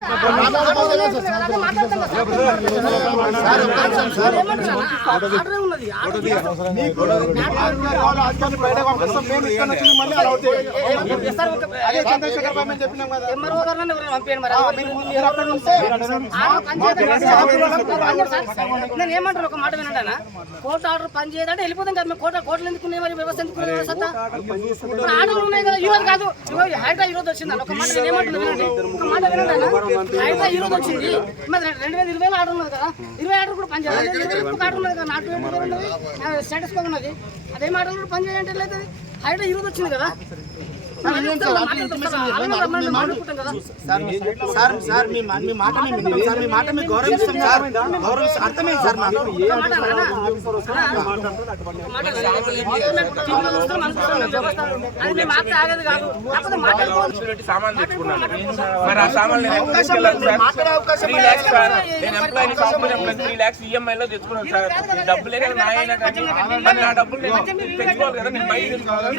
啥都拿走。నేను ఏమంటారు ఒక మాట వినండి కోర్టు ఆర్డర్ పని చేయదంటే వెళ్ళిపోతాం కదా మేము కోర్టు కోర్టులు ఎందుకున్నాయి మరి వ్యవస్థ ఎందుకున్నాయి వ్యవస్థ ఇప్పుడు ఆర్డర్లు ఉన్నాయి కదా ఈరోజు కాదు ఇగో హైడ్రా ఈరోజు వచ్చింది ఒక మాట నేను ఒక మాట వినండి అన్న హైడ్రా ఈరోజు వచ్చింది. మరి రెండు వేల ఇరవై ఆర్డర్ ఉన్నది కదా. ఇరవై ఆర్డర్ కూడా పని చేయాలి ఇరవై ఆర్డర్ ఉన్నది కదా? నాటు ఉన్నది. స్టేటస్ ఉన్నది. అదే ఆర్డర్ కూడా పని చేయాలంటే లేదు హైడ్రా ఈరోజు వచ్చింది కదా. సార్ సార్ మీ మాట సార్ మీ మాట గౌరవిస్తాం సార్ గౌరవిస్తాం అర్థమైంది సార్ మాకు సామాన్లు తెచ్చుకున్నాను మరి ఆ సామాన్లు నేను employee software employee three lakhs EMI లో తెచ్చుకున్నాను సార్ డబ్బులే కదా నా అయినా కానీ మరి నా డబ్బులు తెచ్చుకోవాలి కదా నేను బయట తెచ్చుకోవాలి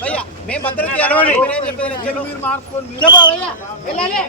భయ్యా మేము అందరికీ అలవాటు మీరేం చెప్పేది మీరు మార్చుకోండి భయ్యా వెళ్ళాలి